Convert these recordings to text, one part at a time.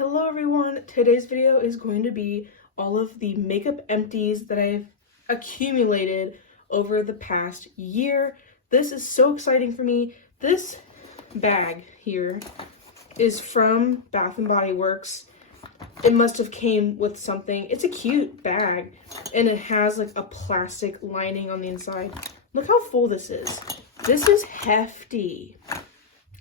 Hello everyone, today's video is going to be all of the makeup empties that I've accumulated over the past year. This is so exciting for me. This bag here is from Bath & Body Works. It must have came with something. It's a cute bag and it has like a plastic lining on the inside. Look how full this is. This is hefty.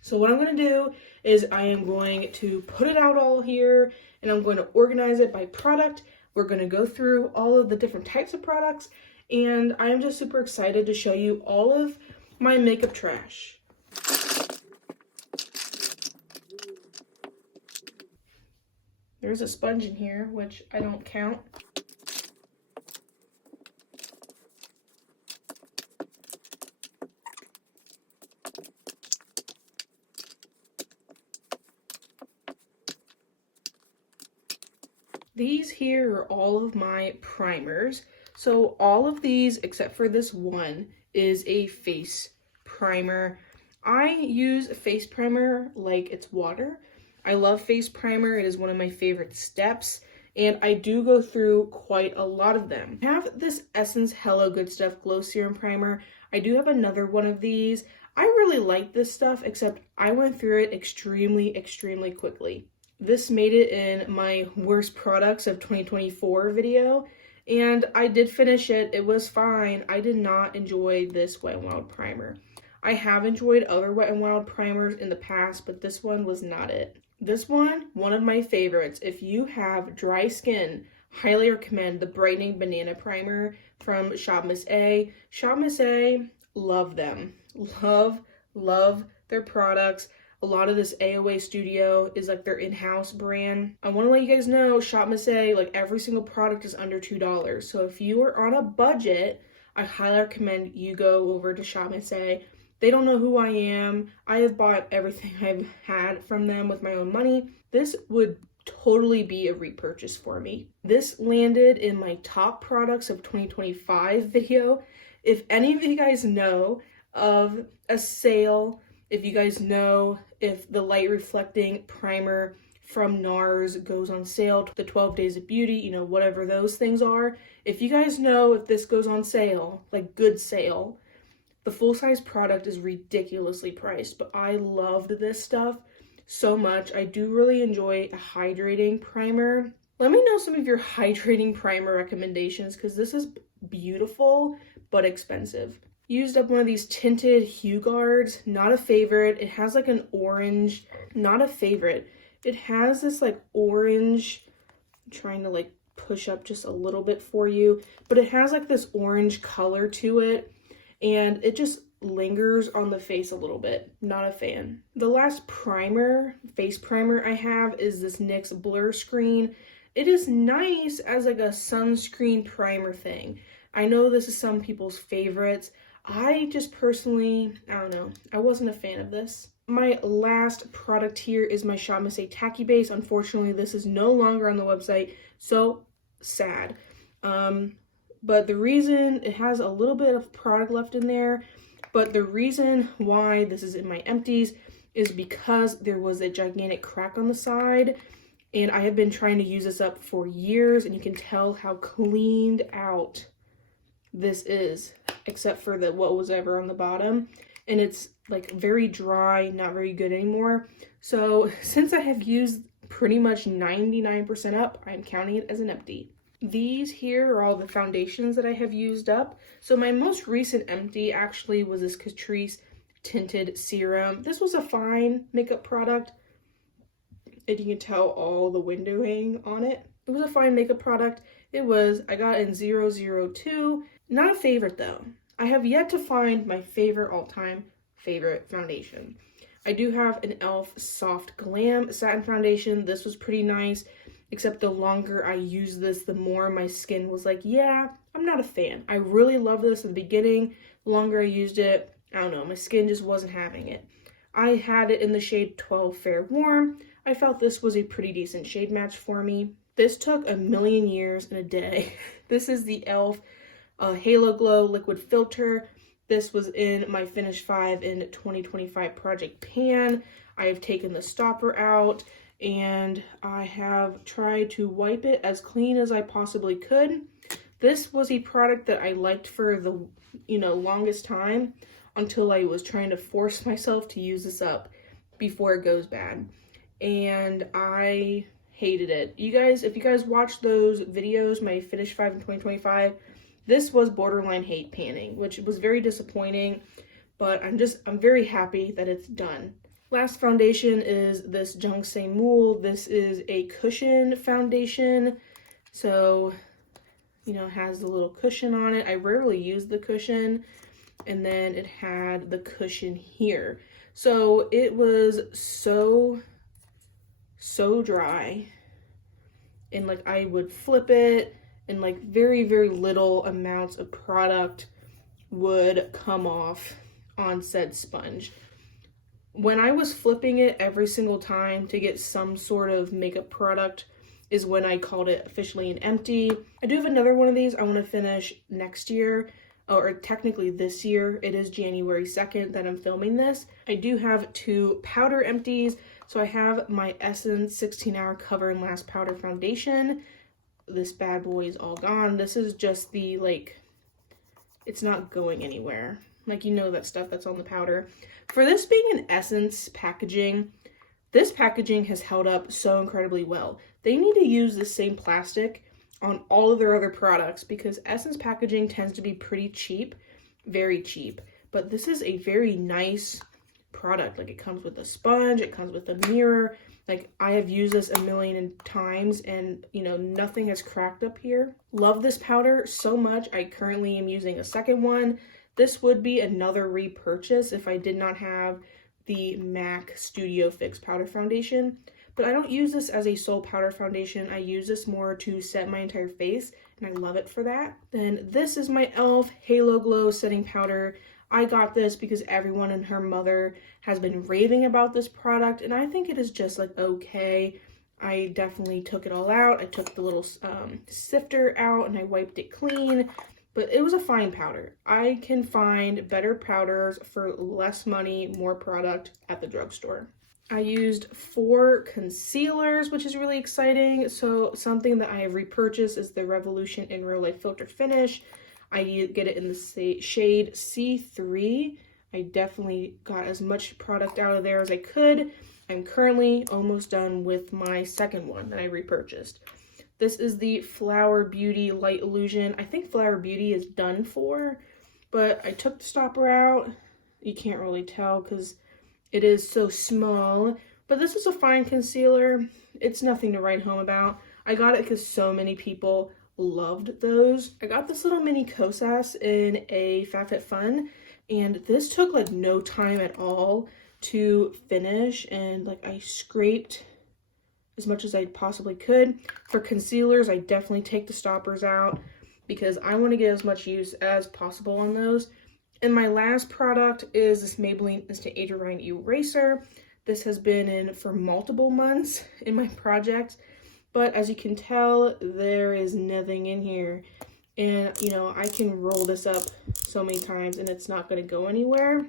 So what I'm going to do is I am going to put it out all here and I'm going to organize it by product. We're going to go through all of the different types of products and I am just super excited to show you all of my makeup trash. There's a sponge in here, which I don't count. These here are all of my primers. So all of these, except for this one, is a face primer. I use a face primer like it's water. I love face primer. It is one of my favorite steps. And I do go through quite a lot of them. I have this Essence Hello Good Stuff Glow Serum Primer. I do have another one of these. I really like this stuff, except I went through it extremely quickly. This made it in my worst products of 2024 video, and I did finish it. It was fine. I did not enjoy this Wet n Wild primer. I have enjoyed other Wet n Wild primers in the past, but this one was not it. This one of my favorites. If you have dry skin, highly recommend the Brightening Banana Primer from Shop Miss A. Shop Miss A, love them. Love their products. A lot of this AOA Studio is like their in-house brand. I want to let you guys know, Shop Miss A, like every single product is under $2. So if you are on a budget, I highly recommend you go over to Shop Miss A. They don't know who I am. I have bought everything I've had from them with my own money. This would totally be a repurchase for me. This landed in my top products of 2025 video. If any of you guys know of a sale, if you guys know if the light reflecting primer from NARS goes on sale, the 12 Days of Beauty, you know, whatever those things are. If you guys know if this goes on sale, like good sale, the full-size product is ridiculously priced, but I loved this stuff so much. I do really enjoy a hydrating primer. Let me know some of your hydrating primer recommendations because this is beautiful but expensive. Used up one of these tinted Hue Guards, not a favorite. It has like an orange, not a favorite. It has this like orange, I'm trying to like push up just a little bit for you, but it has like this orange color to it and it just lingers on the face a little bit. Not a fan. The last primer, face primer I have is this NYX Blur Screen. It is nice as like a sunscreen primer thing. I know this is some people's favorites. I just personally, I don't know, I wasn't a fan of this. My last product here is my Shop Miss A Tacky Base. Unfortunately, this is no longer on the website, so sad. But the reason, it has a little bit of product left in there, but the reason why this is in my empties is because there was a gigantic crack on the side, and I have been trying to use this up for years, and you can tell how cleaned out this is, except for the what was ever on the bottom, and it's like very dry, not very good anymore. So since I have used pretty much 99% up, I'm counting it as an empty. These here are all the foundations that I have used up. So my most recent empty actually was this Catrice Tinted Serum. This was a fine makeup product, and you can tell all the windowing on it. It was a fine makeup product. I got in 002. Not a favorite though. I have yet to find my favorite all-time favorite foundation. I do have an e.l.f. Soft Glam Satin Foundation. This was pretty nice, except the longer I used this, the more my skin was like, yeah, I'm not a fan. I really loved this at the beginning. The longer I used it, I don't know, my skin just wasn't having it. I had it in the shade 12 Fair Warm. I felt this was a pretty decent shade match for me. This took a million years and a day. This is the e.l.f. Halo Glow Liquid Filter. This was in my Finish 5 in 2025 Project Pan. I have taken the stopper out and I have tried to wipe it as clean as I possibly could. This was a product that I liked for the, longest time until I was trying to force myself to use this up before it goes bad. And I hated it. You guys, if you guys watched those videos, my Finish 5 in 2025, this was borderline hate panning, which was very disappointing, but I'm very happy that it's done. Last foundation is this Jung Se Mool. This is a cushion foundation. So, it has the little cushion on it. I rarely use the cushion. And then it had the cushion here. So it was so dry. And like I would flip it and like very, very little amounts of product would come off on said sponge. When I was flipping it every single time to get some sort of makeup product is when I called it officially an empty. I do have another one of these I want to finish next year, or technically this year. It is January 2nd that I'm filming this. I do have 2 powder empties. So I have my Essence 16-Hour Cover and Last Powder Foundation. This bad boy is all gone. This is just the, it's not going anywhere. That stuff that's on the powder. For this being an Essence packaging, this packaging has held up so incredibly well. They need to use the same plastic on all of their other products because Essence packaging tends to be pretty cheap, very cheap. But this is a very nice product. It comes with a sponge, it comes with a mirror. I have used this a million times and, nothing has cracked up here. Love this powder so much. I currently am using a second one. This would be another repurchase if I did not have the MAC Studio Fix Powder Foundation. But I don't use this as a sole powder foundation. I use this more to set my entire face, and I love it for that. Then this is my e.l.f. Halo Glow Setting Powder. I got this because everyone and her mother has been raving about this product, and I think it is just okay. I definitely took it all out. I took the little sifter out and I wiped it clean. But it was a fine powder. I can find better powders for less money, more product at the drugstore. I used 4 concealers, which is really exciting. So something that I have repurchased is the Revolution in Real Life Filter Finish. I get it in the shade C3. I definitely got as much product out of there as I could. I'm currently almost done with my second one that I repurchased. This is the Flower Beauty Light Illusion. I think Flower Beauty is done for, but I took the stopper out. You can't really tell because it is so small, but this is a fine concealer. It's nothing to write home about. I got it because so many people loved those. I got this little mini Kosas in a FabFitFun, and this took no time at all to finish, and I scraped as much as I possibly could. For concealers, I definitely take the stoppers out because I want to get as much use as possible on those. And my last product is this Maybelline Instant Age Rewind Eraser. This has been in for multiple months in my project, but as you can tell, there is nothing in here. And, I can roll this up so many times and it's not going to go anywhere.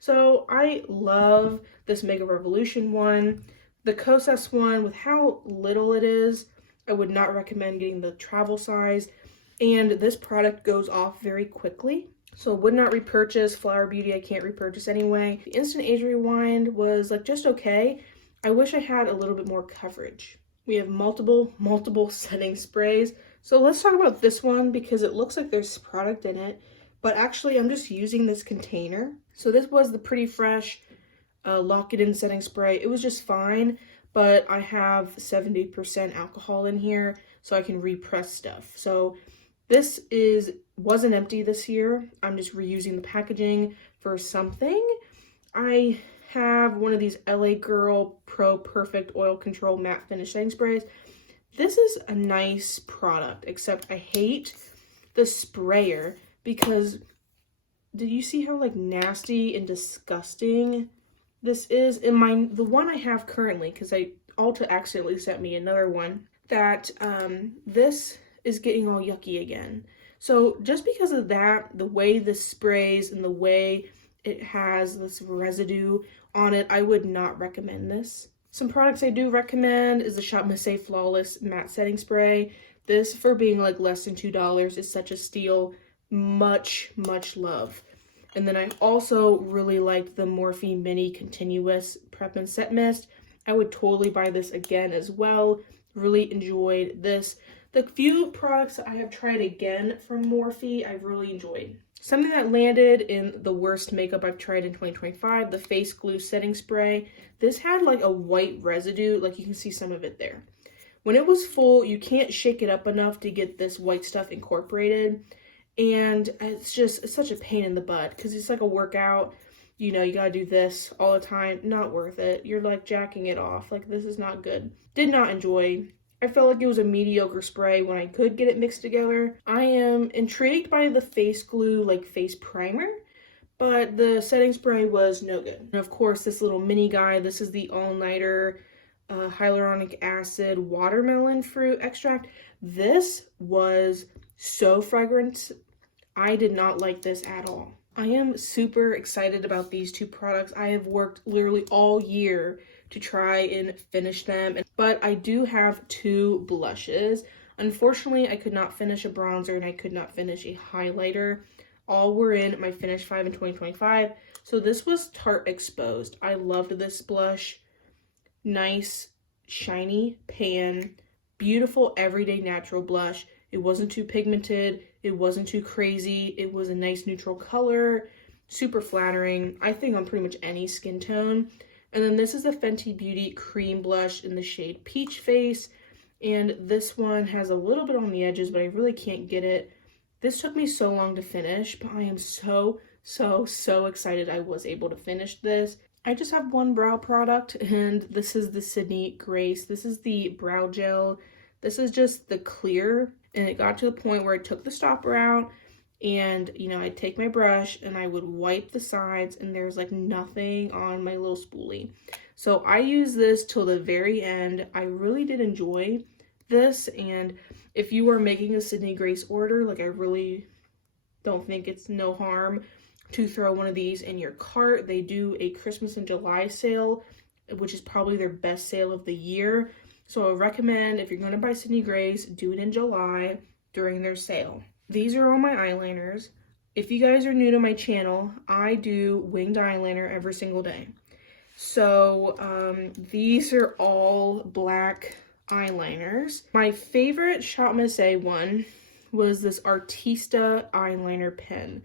So I love this Mega Revolution one. The Kosas one, with how little it is, I would not recommend getting the travel size. And this product goes off very quickly. So would not repurchase. Flower Beauty I can't repurchase anyway. The Instant Age Rewind was just okay. I wish I had a little bit more coverage. We have multiple setting sprays. So let's talk about this one because it looks like there's product in it. But actually I'm just using this container. So this was the Pretty Fresh Lock It In setting spray. It was just fine, but I have 70% alcohol in here so I can repress stuff. So this wasn't empty this year. I'm just reusing the packaging for something. I have one of these LA Girl Pro Perfect Oil Control Matte Finish Setting Sprays. This is a nice product, except I hate the sprayer because did you see how nasty and disgusting this is? In the one I have currently, because Ulta accidentally sent me another one, that this is getting all yucky again. So just because of that, the way this sprays and the way it has this residue on it, I would not recommend this. Some products I do recommend is the Shop Miss Flawless Matte Setting Spray. This, for being like less than $2, is such a steal. Much, much love. And then I also really liked the Morphe Mini Continuous Prep and Set Mist. I would totally buy this again as well. Really enjoyed this. The few products I have tried again from Morphe, I've really enjoyed. Something that landed in the worst makeup I've tried in 2025, the Face Glue Setting Spray. This had like a white residue, like you can see some of it there. When it was full, you can't shake it up enough to get this white stuff incorporated. And it's such a pain in the butt because it's like a workout. You know, you gotta do this all the time. Not worth it. You're like jacking it off. Like, this is not good. Did not enjoy. I felt like it was a mediocre spray when I could get it mixed together. I am intrigued by the face glue, like face primer, but the setting spray was no good. And of course, this little mini guy, this is the all-nighter hyaluronic acid watermelon fruit extract. This was so fragrant. I did not like this at all. I am super excited about these two products. I have worked literally all year to try and finish them, but I do have two blushes. Unfortunately, I could not finish a bronzer and I could not finish a highlighter. All were in my Finish 5 in 2025. So this was Tarte Exposed. I loved this blush. Nice, shiny pan, beautiful everyday natural blush. It wasn't too pigmented. It wasn't too crazy. It was a nice neutral color, super flattering. I think on pretty much any skin tone. And then this is the Fenty Beauty Cream Blush in the shade Peach Face. And this one has a little bit on the edges, but I really can't get it. This took me so long to finish, but I am so excited I was able to finish this. I just have one brow product, and this is the Sydney Grace. This is the brow gel. This is just the clear, and it got to the point where I took the stopper out, and, you know, I'd take my brush and I would wipe the sides and there's like nothing on my little spoolie. So I use this till the very end. I really did enjoy this. And if you are making a Sydney Grace order, like, I really don't think it's no harm to throw one of these in your cart. They do a Christmas and July sale, which is probably their best sale of the year. So I recommend, if you're going to buy Sydney Grace, do it in July during their sale. These are all my eyeliners. If you guys are new to my channel, I do winged eyeliner every single day. So these are all black eyeliners. My favorite Shop Miss one was this Artista eyeliner pen.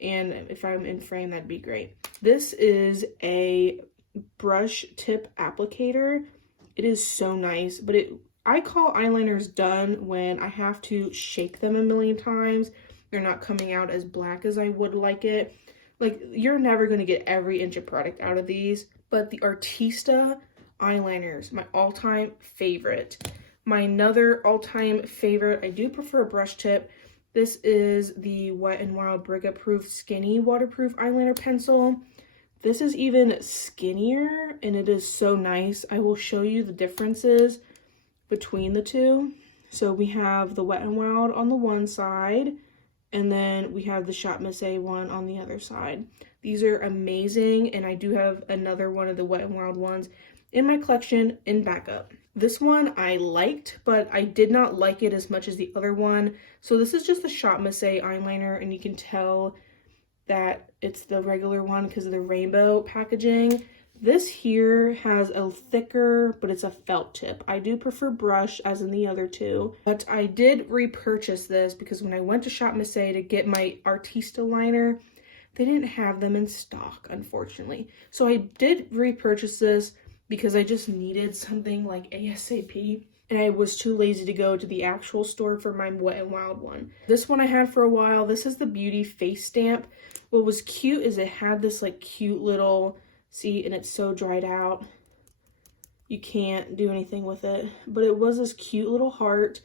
And if I'm in frame, that'd be great. This is a brush tip applicator. It is so nice, but I call eyeliners done when I have to shake them a million times. They're not coming out as black as I would like it. Like, you're never going to get every inch of product out of these, but the Artista eyeliners, my all-time favorite. My another all-time favorite, I do prefer brush tip. This is the Wet n Wild Briga Proof Skinny Waterproof Eyeliner Pencil. This is even skinnier, and it is so nice. I will show you the differences between the two. So we have the Wet n Wild on the one side, and then we have the Shop Miss one on the other side. These are amazing, and I do have another one of the Wet n Wild ones in my collection in backup. This one I liked, but I did not like it as much as the other one. So this is just the Shop Miss eyeliner, and you can tell that it's the regular one because of the rainbow packaging. This here has a thicker, but it's a felt tip. I do prefer brush as in the other two, but I did repurchase this because when I went to Shop Miss to get my Artista liner, they didn't have them in stock, unfortunately. So I did repurchase this because I just needed something like ASAP, and I was too lazy to go to the actual store for my Wet n Wild one. This one I had for a while. This is the Beauty Face Stamp. What was cute is it had this like cute little, see, and it's so dried out. You can't do anything with it, but it was this cute little heart,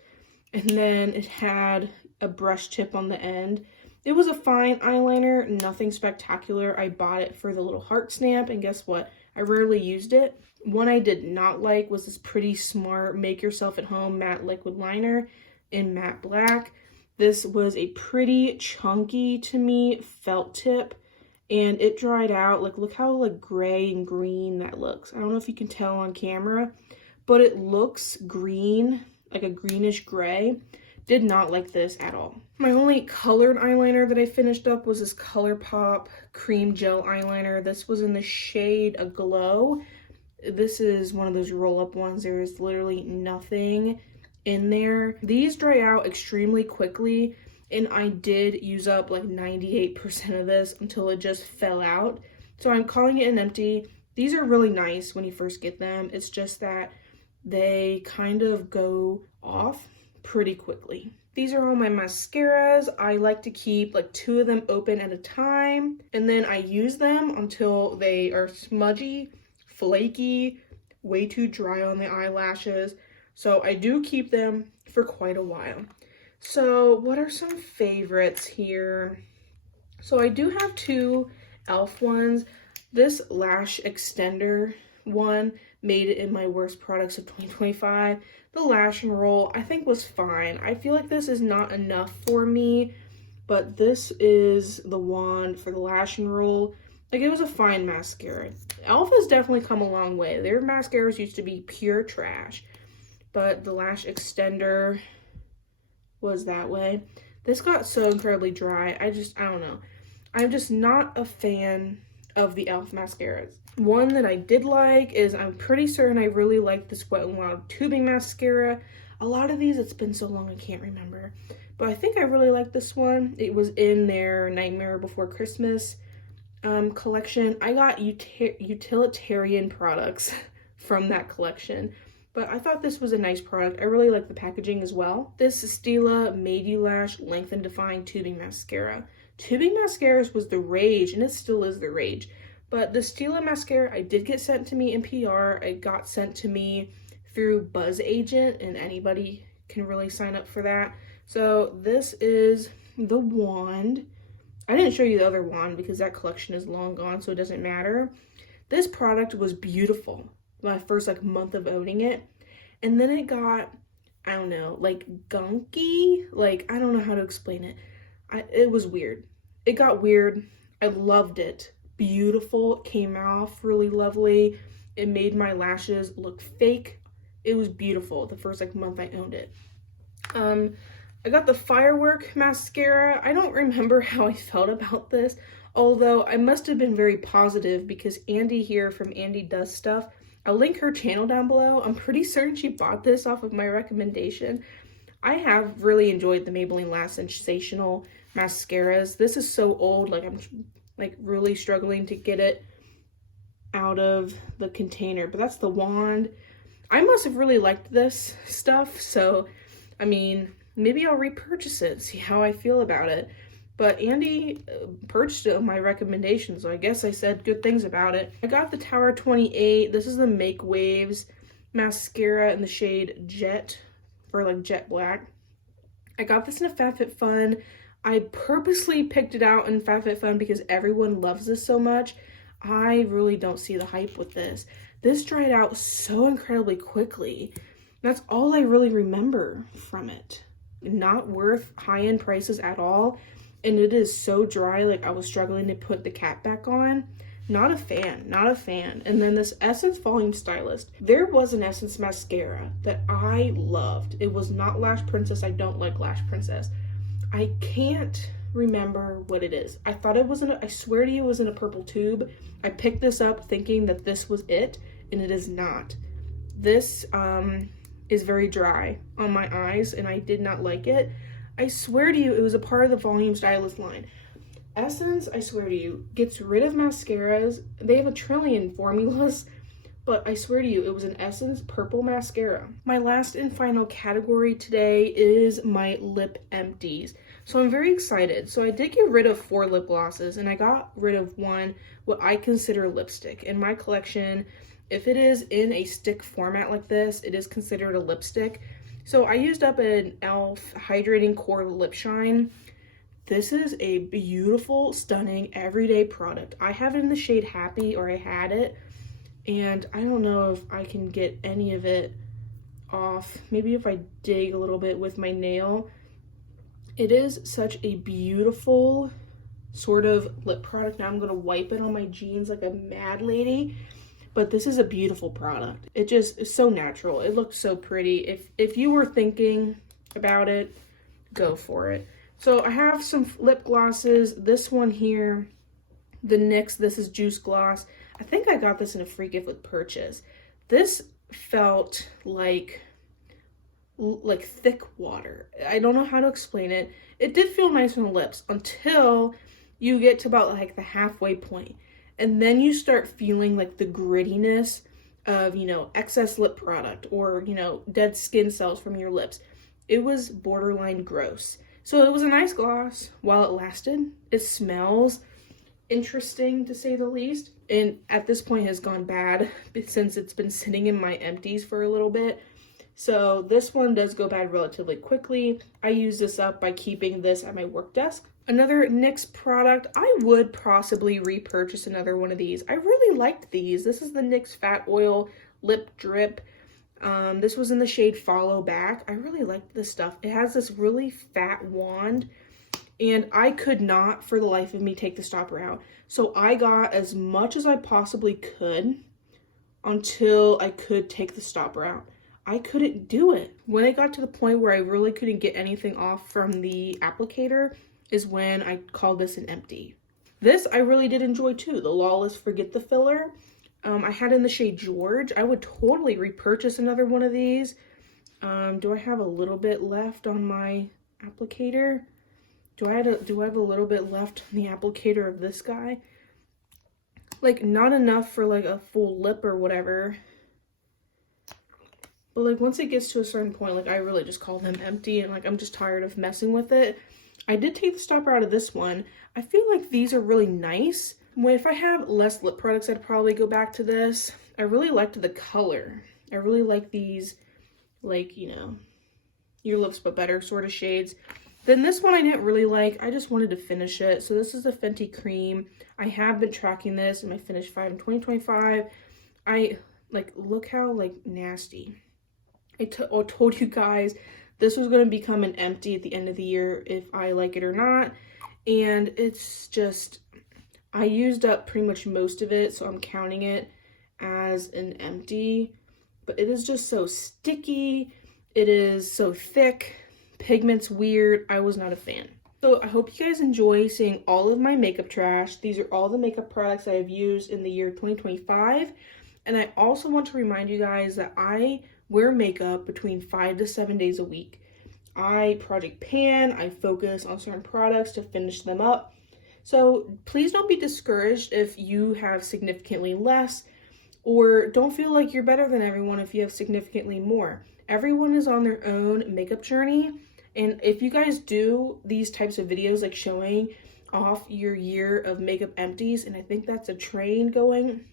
and then it had a brush tip on the end. It was a fine eyeliner, nothing spectacular. I bought it for the little heart stamp, and guess what? I rarely used it. One I did not like was this Pretty Smart Make Yourself at Home Matte Liquid Liner in matte black. This was a pretty chunky, to me, felt tip, and it dried out. Like, look how like gray and green that looks. I don't know if you can tell on camera, but it looks green, like a greenish gray. Did not like this at all. My only colored eyeliner that I finished up was this ColourPop cream gel eyeliner. This was in the shade Aglow. This is one of those roll-up ones. There is literally nothing in there. These dry out extremely quickly, and I did use up like 98% of this until it just fell out. So I'm calling it an empty. These are really nice when you first get them. It's just that they kind of go off pretty quickly. These are all my mascaras. I like to keep like 2 of them open at a time, and then I use them until they are smudgy, flaky, way too dry on the eyelashes. So I do keep them for quite a while. So what are some favorites here? So I do have 2 e.l.f. ones. This lash extender one made it in my worst products of 2025. The lash and roll I think was fine. I feel like this is not enough for me, but this is the wand for the lash and roll. Like, it was a fine mascara. e.l.f. has definitely come a long way. Their mascaras used to be pure trash, but the lash extender was that way. This got so incredibly dry. I don't know. I'm just not a fan of the e.l.f. mascaras. One that I did like is, I'm pretty certain I really like this Wet n Wild tubing mascara. A lot of these, it's been so long I can't remember, but I think I really like this one. It was in their Nightmare Before Christmas collection. I got utilitarian products from that collection, but I thought this was a nice product. I really like the packaging as well. This is Stila Made You Lash Lengthen Define Tubing Mascara. Tubing mascaras was the rage, and it still is the rage. But the Stila mascara, I did get sent to me in PR. It got sent to me through Buzz Agent, and anybody can really sign up for that. So this is the wand. I didn't show you the other wand because that collection is long gone, so it doesn't matter. This product was beautiful my first like month of owning it. And then it got, I don't know, like gunky. Like, I don't know how to explain it. It was weird. It got weird. I loved it. Beautiful. Came off really lovely. It made my lashes look fake. It was beautiful the first like month I owned it. I got the Firework mascara. I don't remember how I felt about this, although I must have been very positive because Andi here from Andi Does Stuff, I'll link her channel down below. I'm pretty certain she bought this off of my recommendation. I have really enjoyed the Maybelline Lash Sensational mascaras. This is so old, like I'm like really struggling to get it out of the container, but that's the wand. I must have really liked this stuff, so I mean, maybe I'll repurchase it, see how I feel about it. But Andi purchased it on my recommendation, so I guess I said good things about it. I got the Tower 28. This is the Make Waves mascara in the shade Jet, or like Jet Black. I got this in a FabFitFun. I purposely picked it out in FabFitFun because everyone loves this so much. I really don't see the hype with this. This dried out so incredibly quickly. That's all I really remember from it. Not worth high-end prices at all. And it is so dry, like I was struggling to put the cap back on. Not a fan, not a fan. And then this Essence Volume Stylist. There was an Essence mascara that I loved. It was not Lash Princess. I don't like Lash Princess. I can't remember what it is. I thought it was I swear to you it was in a purple tube. I picked this up thinking that this was it, and it is not. This is very dry on my eyes, and I did not like it. I swear to you, it was a part of the Volume Stylist line. Essence, I swear to you, gets rid of mascaras. They have a trillion formulas, but I swear to you, it was an Essence purple mascara. My last and final category today is my lip empties. So I'm very excited. So I did get rid of 4 lip glosses, and I got rid of one, what I consider lipstick. In my collection, if it is in a stick format like this, it is considered a lipstick. So I used up an e.l.f. Hydrating Core Lip Shine. This is a beautiful, stunning, everyday product. I have it in the shade Happy, or I had it, and I don't know if I can get any of it off. Maybe if I dig a little bit with my nail. It is such a beautiful sort of lip product. Now I'm going to wipe it on my jeans like a mad lady. But this is a beautiful product. It just is so natural. It looks so pretty. If you were thinking about it, go for it. So I have some lip glosses. This one here, the NYX, this is Juice Gloss. I think I got this in a free gift with purchase. This felt like thick water. I don't know how to explain it. It did feel nice on the lips until you get to about like the halfway point. And then you start feeling like the grittiness of, you know, excess lip product or, you know, dead skin cells from your lips. It was borderline gross. So it was a nice gloss while it lasted. It smells interesting to say the least. And at this point has gone bad since it's been sitting in my empties for a little bit. So this one does go bad relatively quickly. I use this up by keeping this at my work desk. Another NYX product, I would possibly repurchase another one of these. I really liked these. This is the NYX Fat Oil Lip Drip. This was in the shade Follow Back. I really liked this stuff. It has this really fat wand, and I could not for the life of me take the stopper out. So I got as much as I possibly could until I could take the stopper out. I couldn't do it. When it got to the point where I really couldn't get anything off from the applicator is when I called this an empty. This I really did enjoy too, the Lawless Forget the Filler. I had in the shade George. I would totally repurchase another one of these. Do I have a little bit left on my applicator? Do I have a little bit left on the applicator of this guy? Like, not enough for like a full lip or whatever. But like once it gets to a certain point, like I really just call them empty, and like I'm just tired of messing with it. I did take the stopper out of this one. I feel like these are really nice. If I have less lip products, I'd probably go back to this. I really liked the color. I really like these, like, you know, your lips but better sort of shades. Then this one I didn't really like. I just wanted to finish it. So this is the Fenty Cream. I have been tracking this in my Finish 5 in 2025. Look how like nasty. I told you guys this was going to become an empty at the end of the year if I like it or not. And it's just, I used up pretty much most of it, so I'm counting it as an empty. But it is just so sticky. It is so thick. Pigment's weird. I was not a fan. So I hope you guys enjoy seeing all of my makeup trash. These are all the makeup products I have used in the year 2025. And I also want to remind you guys that I wear makeup between 5 to 7 days a week. I project pan, I focus on certain products to finish them up. So please don't be discouraged if you have significantly less, or don't feel like you're better than everyone if you have significantly more. Everyone is on their own makeup journey. And if you guys do these types of videos, like showing off your year of makeup empties, and I think that's a train going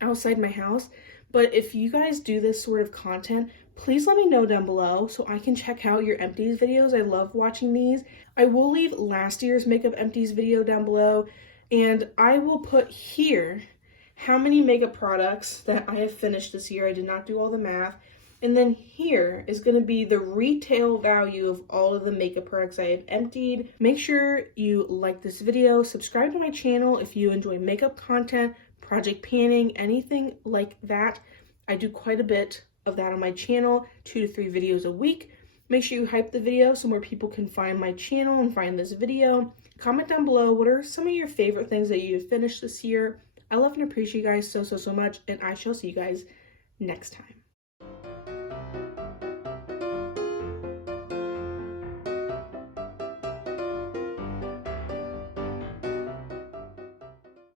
outside my house, but if you guys do this sort of content, please let me know down below so I can check out your empties videos. I love watching these. I will leave last year's makeup empties video down below, and I will put here how many makeup products that I have finished this year. I did not do all the math. And then here is going to be the retail value of all of the makeup products I have emptied. Make sure you like this video, subscribe to my channel if you enjoy makeup content, project panning, anything like that. I do quite a bit of that on my channel, 2 to 3 videos a week. Make sure you hype the video so more people can find my channel and find this video. Comment down below what are some of your favorite things that you have finished this year. I love and appreciate you guys so much, and I shall see you guys next time.